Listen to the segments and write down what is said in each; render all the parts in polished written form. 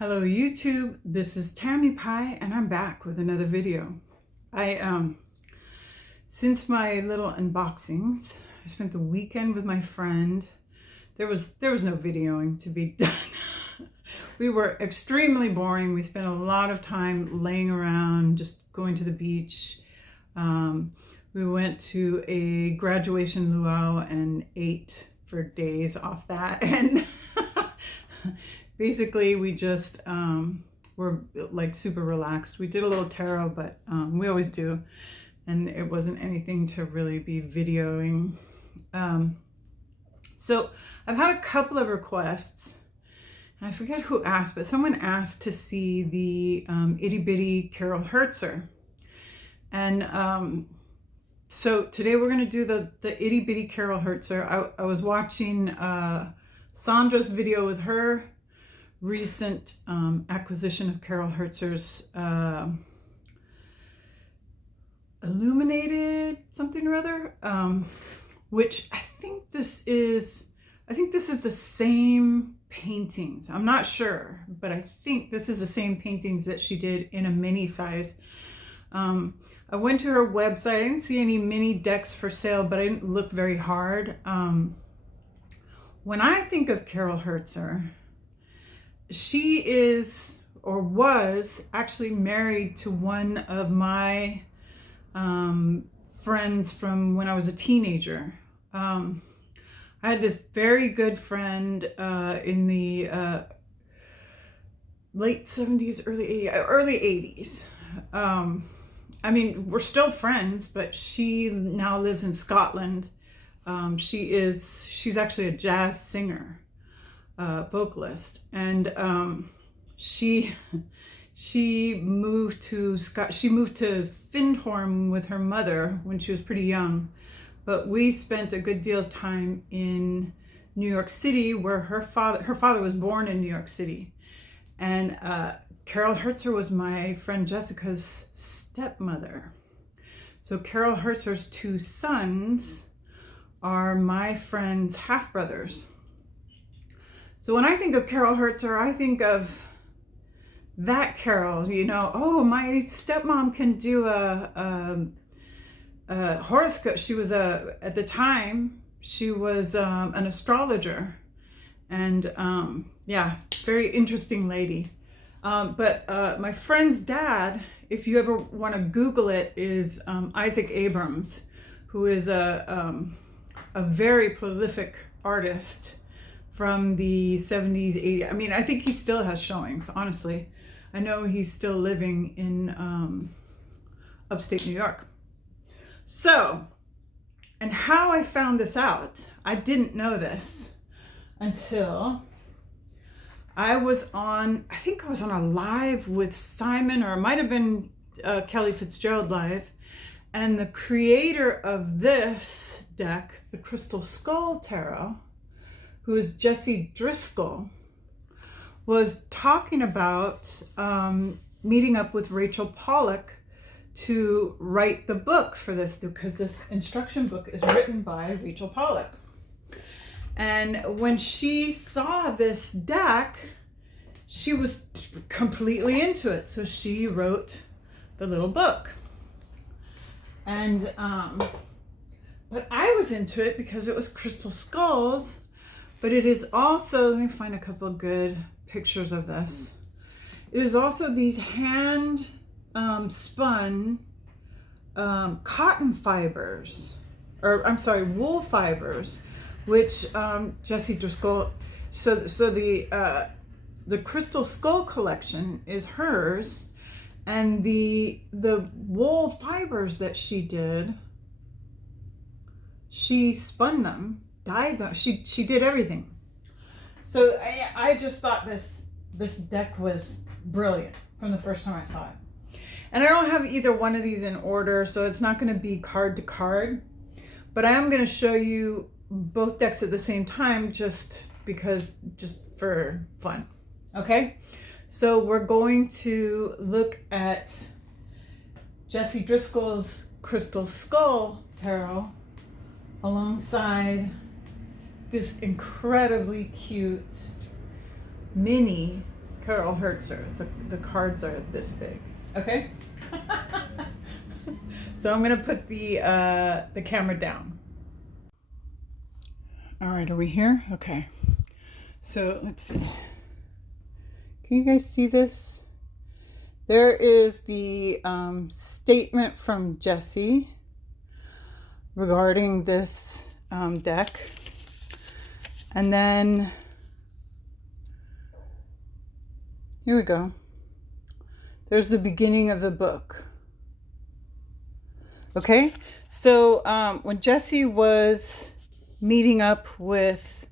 Hello YouTube, this is Tammy Pie and I'm back with another video. Since my little unboxings, I spent the weekend with my friend. There was no videoing to be done. We were extremely boring. We spent a lot of time laying around, just going to the beach. We went to a graduation luau and ate for days off that, and basically we just were like super relaxed. We did a little tarot, but we always do, and it wasn't anything to really be videoing. So I've had a couple of requests, and I forget who asked, but someone asked to see the Itty Bitty Carol Herzer. And so today we're going to do the Itty Bitty Carol Herzer. I was watching Sandra's video with her recent acquisition of Carol Herzer's Illuminated something or other, which I think this is the same paintings. I'm not sure, but I think this is the same paintings that she did in a mini size. I went to her website. I didn't see any mini decks for sale, but I didn't look very hard. When I think of Carol Herzer, she is or was actually married to one of my friends from when I was a teenager. I had this very good friend in the late 70s, early 80s. I mean, we're still friends, but she now lives in Scotland. She's actually a jazz singer, vocalist, and she moved to Findhorn with her mother when she was pretty young, but we spent a good deal of time in New York City, where her father was born in New York City, and Carol Herzer was my friend Jessica's stepmother. So Carol Herzer's two sons are my friend's half-brothers. So when I think of Carol Herzer, I think of that Carol, oh, my stepmom can do a horoscope. She was at the time, she was an astrologer, and yeah, very interesting lady. But my friend's dad, if you ever want to Google it, is Isaac Abrams, who is a very prolific artist from the 70s, 80s. I mean, I think he still has showings, honestly. I know he's still living in upstate New York. So, and how I found this out, I didn't know this until I think I was on a live with Simon, or it might have been Kelly Fitzgerald live, and the creator of this deck, the Crystal Skull Tarot, who is Jessie Driscoll, was talking about meeting up with Rachel Pollack to write the book for this, because this instruction book is written by Rachel Pollack. And when she saw this deck, she was completely into it. So she wrote the little book. And, but I was into it because it was crystal skulls, but it is also, let me find a couple of good pictures of this. It is also these hand spun cotton fibers, or I'm sorry, wool fibers, which Jessie Driscoll, so the Crystal Skull collection is hers, and the wool fibers that she did, she spun them, dyed them, she did everything. So I just thought this deck was brilliant from the first time I saw it. And I don't have either one of these in order, so it's not going to be card to card, but I am going to show you both decks at the same time, just for fun. Okay, so we're going to look at Jessie Driscoll's Crystal Skull Tarot alongside this incredibly cute mini Carol Herzer. The cards are this big. Okay? So I'm gonna put the camera down. All right, are we here? Okay. So let's see. Can you guys see this? There is the statement from Jessie regarding this deck. And then, here we go. There's the beginning of the book. Okay, so when Jessie was meeting up with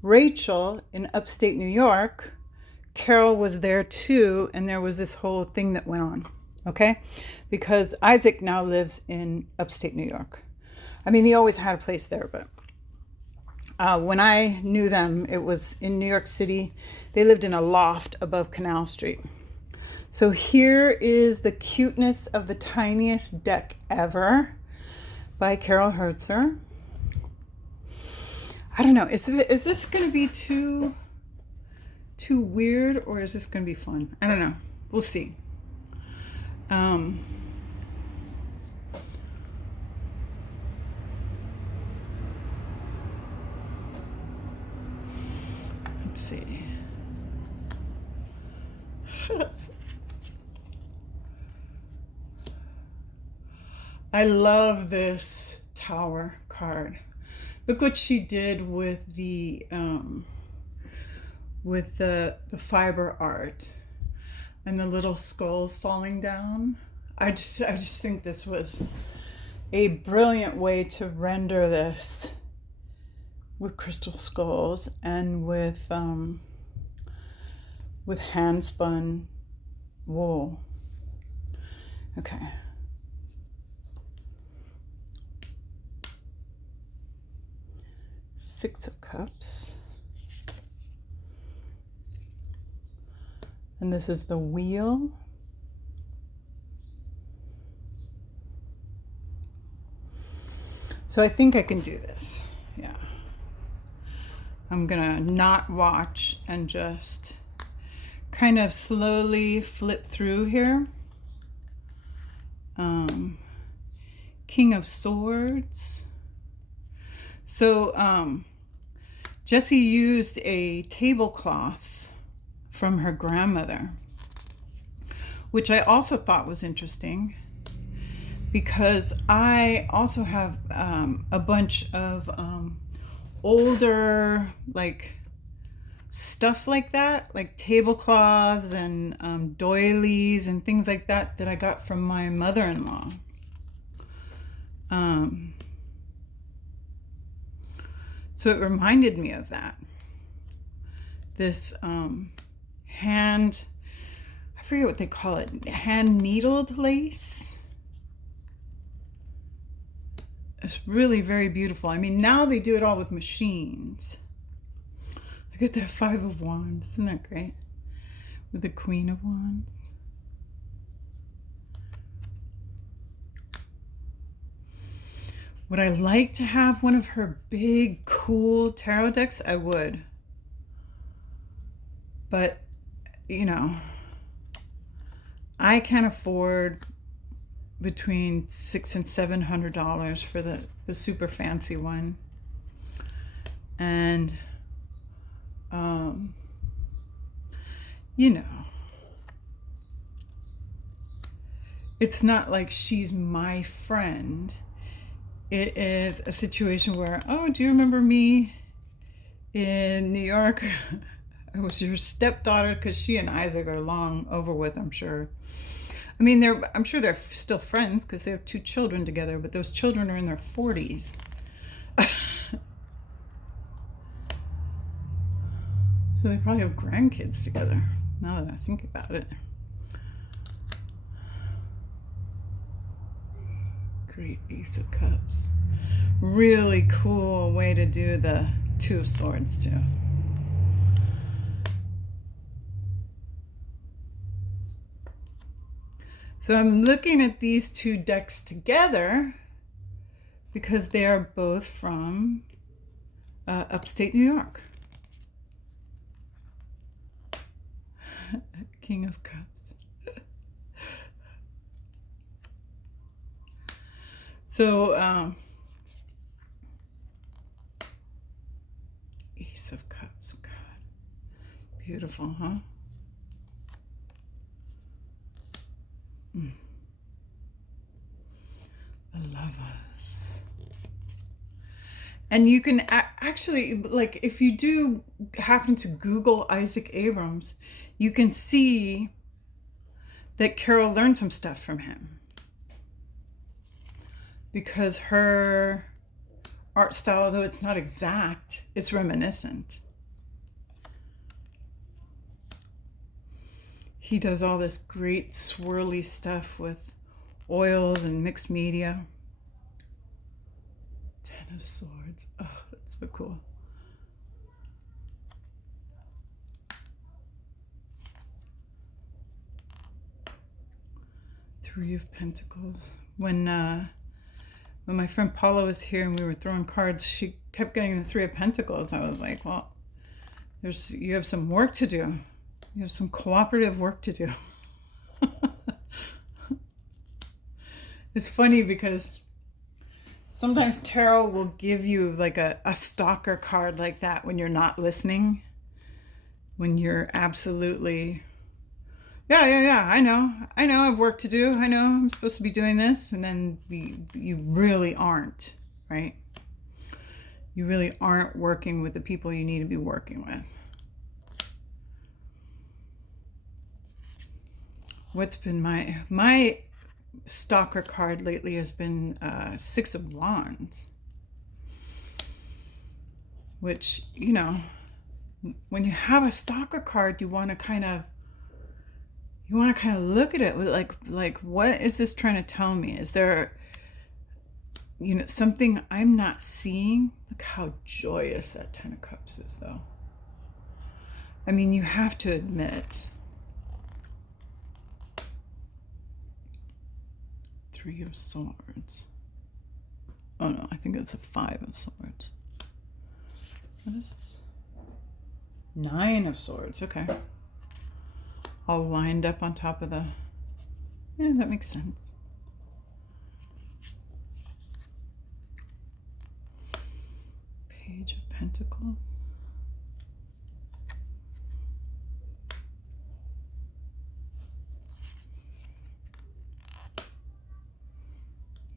Rachel in upstate New York, Carol was there too, and there was this whole thing that went on, okay? Because Isaac now lives in upstate New York. I mean, he always had a place there, but when I knew them, it was in New York City. They lived in a loft above Canal Street. So here is the cuteness of the tiniest deck ever by Carol Herzer. I don't know, is this going to be too weird, or is this going to be fun? I don't know. We'll see. Let's see. I love this Tower card. Look what she did with the fiber art and the little skulls falling down. I just think this was a brilliant way to render this with crystal skulls and with hand spun wool. Okay. Six of Cups. And this is the Wheel. So I think I can do this. Yeah. I'm gonna not watch and just kind of slowly flip through here. King of Swords. So Jessie used a tablecloth from her grandmother, which I also thought was interesting because I also have a bunch of older like stuff like that, like tablecloths and doilies and things like that I got from my mother-in-law. So it reminded me of that. This hand, I forget what they call it, hand needled lace. It's really very beautiful. I mean, now they do it all with machines. Look at that Five of Wands. Isn't that great? With the Queen of Wands. Would I like to have one of her big, cool tarot decks? I would. But, you know, I can't afford between $600 and $700 for the super fancy one. And, you know, it's not like she's my friend. It is a situation where, oh, do you remember me in New York? I was your stepdaughter, because she and Isaac are long over with, I'm sure. I mean, I'm sure they're still friends because they have 2 children together, but those children are in their 40s. So they probably have grandkids together, now that I think about it. Great Ace of Cups. Really cool way to do the Two of Swords too. So I'm looking at these 2 decks together because they are both from upstate New York. King of Cups. So, Ace of Cups. God. Beautiful, huh? The Lovers. And you can actually, like, if you do happen to Google Isaac Abrams, you can see that Carol learned some stuff from him. Because her art style, though it's not exact, it's reminiscent. He does all this great swirly stuff with oils and mixed media. Ten of Swords. Oh, that's so cool. Three of Pentacles. When my friend Paula was here and we were throwing cards, she kept getting the Three of Pentacles. I was like, well, you have some work to do. You have some cooperative work to do. It's funny because sometimes tarot will give you like a stalker card like that when you're not listening. When you're absolutely, yeah, I know, I have work to do. I know I'm supposed to be doing this. And then you really aren't, right? You really aren't working with the people you need to be working with. What's been my stalker card lately has been Six of Wands, which, you know, when you have a stalker card, you want to kind of look at it with like what is this trying to tell me? Is there, you know, something I'm not seeing? Look how joyous that Ten of Cups is, though. I mean, you have to admit. Three of Swords. Oh no, I think it's a Five of Swords. What is this? Nine of Swords. Okay. All lined up on top of the... Yeah, that makes sense. Page of Pentacles.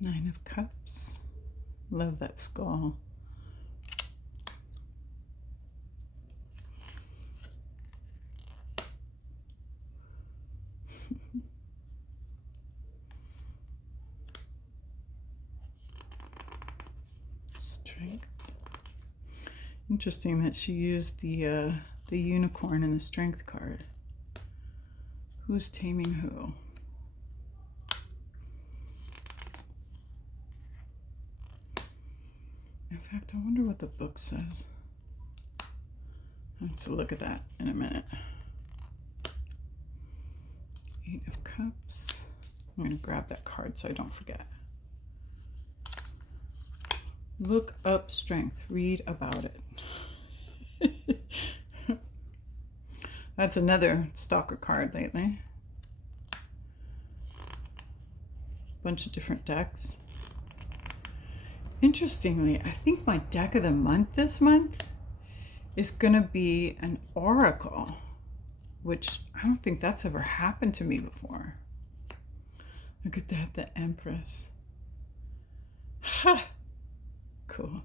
Nine of Cups. Love that skull. Strength. Interesting that she used the unicorn in the Strength card. Who's taming who? In fact, I wonder what the book says. I'll have to look at that in a minute. Eight of Cups. I'm going to grab that card so I don't forget. Look up strength. Read about it. That's another stalker card lately. Bunch of different decks. Interestingly, I think my deck of the month this month is going to be an oracle, which I don't think that's ever happened to me before. Look at that, the Empress. Ha! Cool.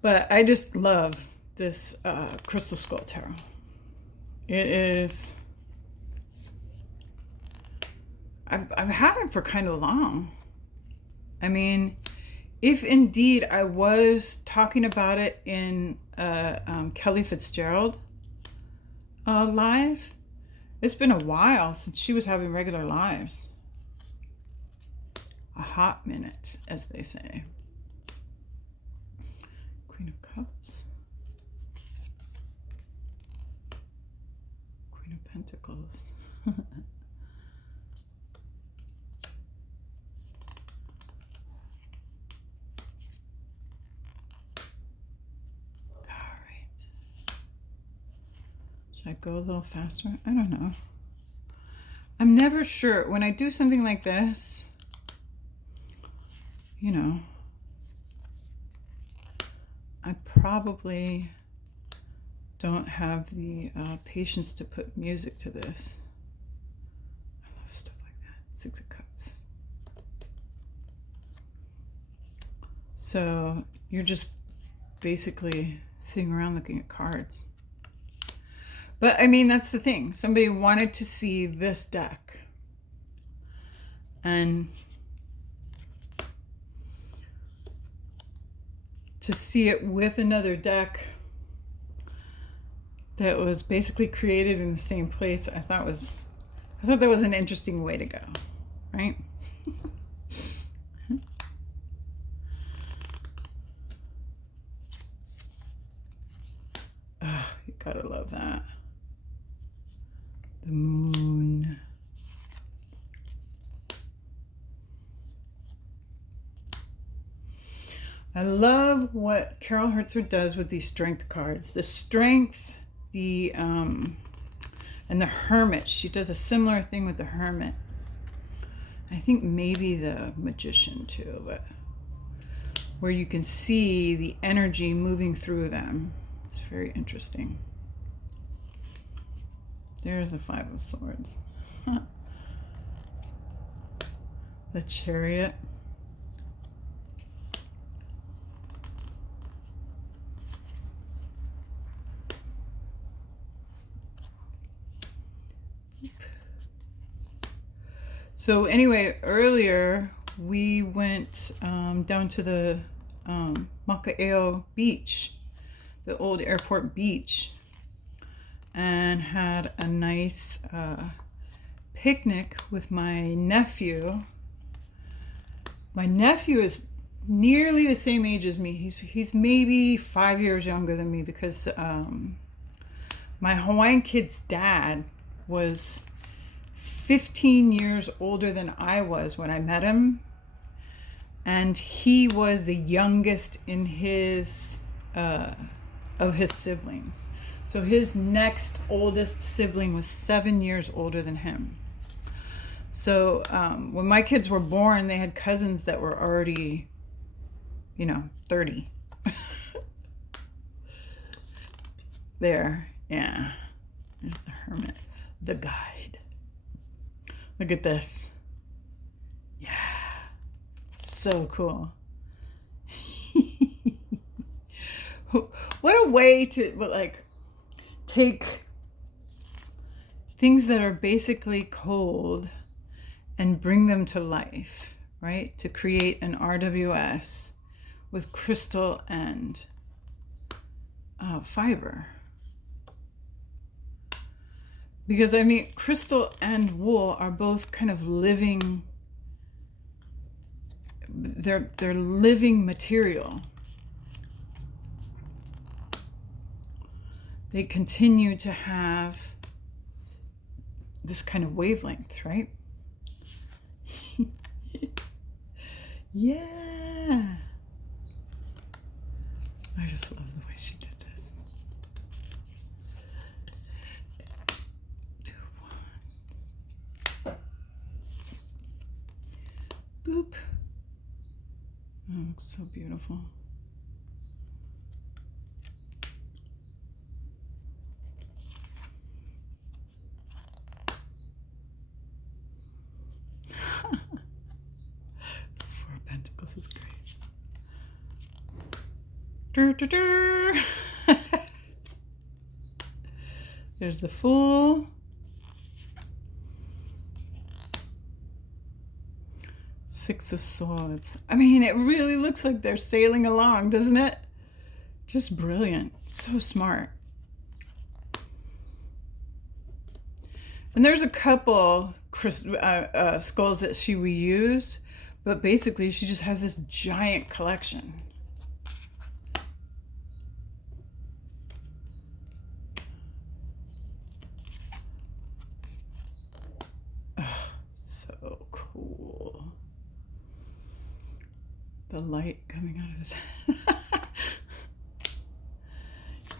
But I just love this Crystal Skull Tarot. It is... I've had it for kind of long. I mean, if indeed I was talking about it in Kelly Fitzgerald live, it's been a while since she was having regular lives. A hot minute, as they say. Queen of Cups. Queen of Pentacles. Should I go a little faster? I don't know. I'm never sure. When I do something like this, you know, I probably don't have the patience to put music to this. I love stuff like that. Six of Cups. So you're just basically sitting around looking at cards. But I mean, that's the thing. Somebody wanted to see this deck. And to see it with another deck that was basically created in the same place, I thought that was an interesting way to go, right? Oh, you gotta love that. The moon. I love what Carol Herzer does with these strength cards. The strength, and the hermit. She does a similar thing with the hermit. I think maybe the magician too, but where you can see the energy moving through them. It's very interesting. There's the Five of Swords. The Chariot. So anyway, earlier we went down to the Maka'eo beach, the old airport beach, and had a nice picnic with my nephew. My nephew is nearly the same age as me. He's maybe 5 years younger than me because my Hawaiian kid's dad was 15 years older than I was when I met him. And he was the youngest in his of his siblings. So his next oldest sibling was 7 years older than him. So when my kids were born, they had cousins that were already, 30. There, yeah. There's the Hermit, the guide. Look at this. Yeah. So cool. What a way to take things that are basically cold and bring them to life, right? To create an RWS with crystal and fiber. Because crystal and wool are both kind of living, they're living material. They continue to have this kind of wavelength, right? Yeah. I just love the way she did this. Two Wands. Boop. Oh, it looks so beautiful. Four of Pentacles is great. There's the Fool. Six of Swords. It really looks like they're sailing along, doesn't it? Just brilliant. So smart. And there's a couple skulls that she reused, but basically she just has this giant collection. Oh, so cool. The light coming out of his head.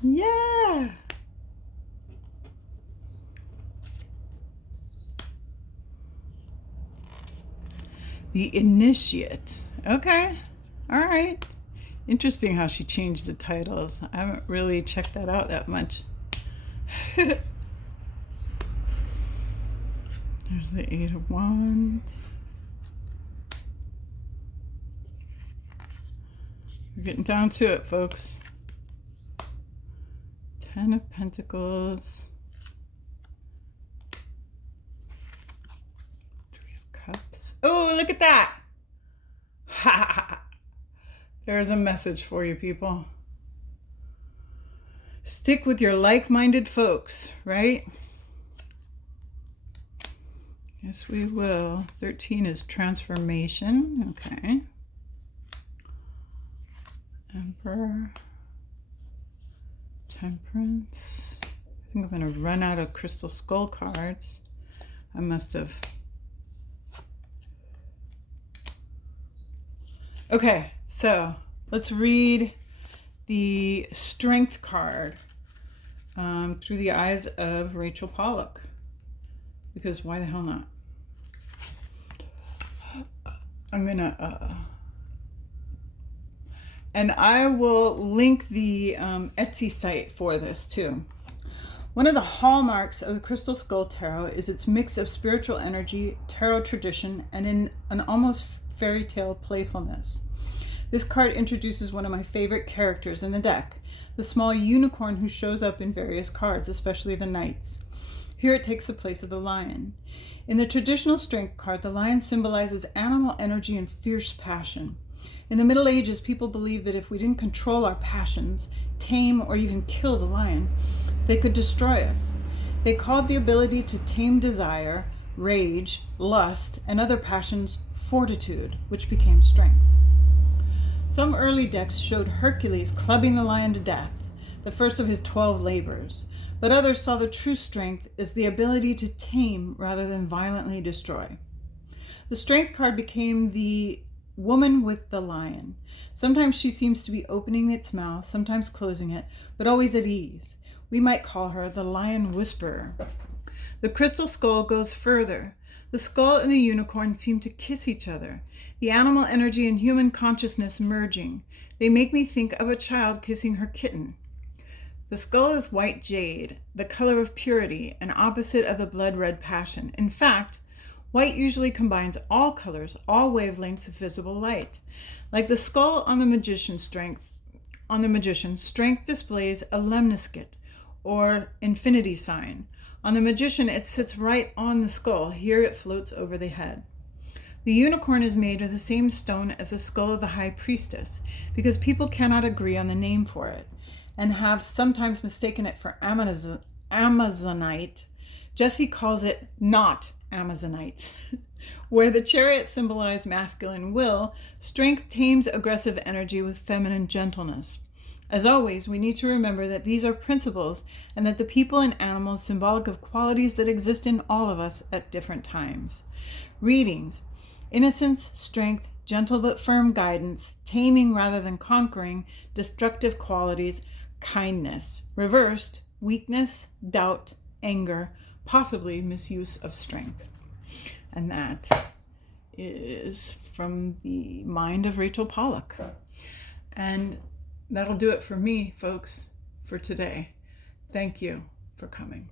Yeah. The Initiate. Okay. All right. Interesting how she changed the titles. I haven't really checked that out that much. There's the Eight of Wands. We're getting down to it, folks. Ten of Pentacles. Three of Cups. Oh, look at that. Ha! There's a message for you, people. Stick with your like-minded folks, right? Yes, we will. 13 is transformation. Okay. Emperor. Temperance. I think I'm going to run out of Crystal Skull cards. I must have. Okay, so let's read the Strength card through the eyes of Rachel Pollack. Because why the hell not? I'm going to... and I will link the Etsy site for this too. One of the hallmarks of the Crystal Skull Tarot is its mix of spiritual energy, tarot tradition, and in an almost fairy tale playfulness. This card introduces one of my favorite characters in the deck, the small unicorn who shows up in various cards, especially the knights. Here it takes the place of the lion. In the traditional Strength card, the lion symbolizes animal energy and fierce passion. In the Middle Ages, people believed that if we didn't control our passions, tame or even kill the lion, they could destroy us. They called the ability to tame desire, rage, lust, and other passions fortitude, which became strength. Some early decks showed Hercules clubbing the lion to death, the first of his 12 labors, but others saw the true strength as the ability to tame rather than violently destroy. The Strength card became the woman with the lion. Sometimes she seems to be opening its mouth, sometimes closing it, but always at ease. We might call her the Lion Whisperer. The Crystal Skull goes further. The skull and the unicorn seem to kiss each other, the animal energy and human consciousness merging. They make me think of a child kissing her kitten. The skull is white jade, the color of purity, and opposite of the blood-red passion. In fact, white usually combines all colors, all wavelengths of visible light. Like the skull on the magician, strength displays a lemniscate, or infinity sign. On the magician, it sits right on the skull. Here it floats over the head. The unicorn is made of the same stone as the skull of the high priestess, because people cannot agree on the name for it, and have sometimes mistaken it for Amazonite. Jesse calls it not Amazonite. Where the chariot symbolized masculine will, strength tames aggressive energy with feminine gentleness. As always, we need to remember that these are principles and that the people and animals symbolic of qualities that exist in all of us at different times. Readings: innocence, strength, gentle but firm guidance, taming rather than conquering, destructive qualities, kindness. Reversed: weakness, doubt, anger, possibly misuse of strength. And that is from the mind of Rachel Pollack. And that'll do it for me, folks, for today. Thank you for coming.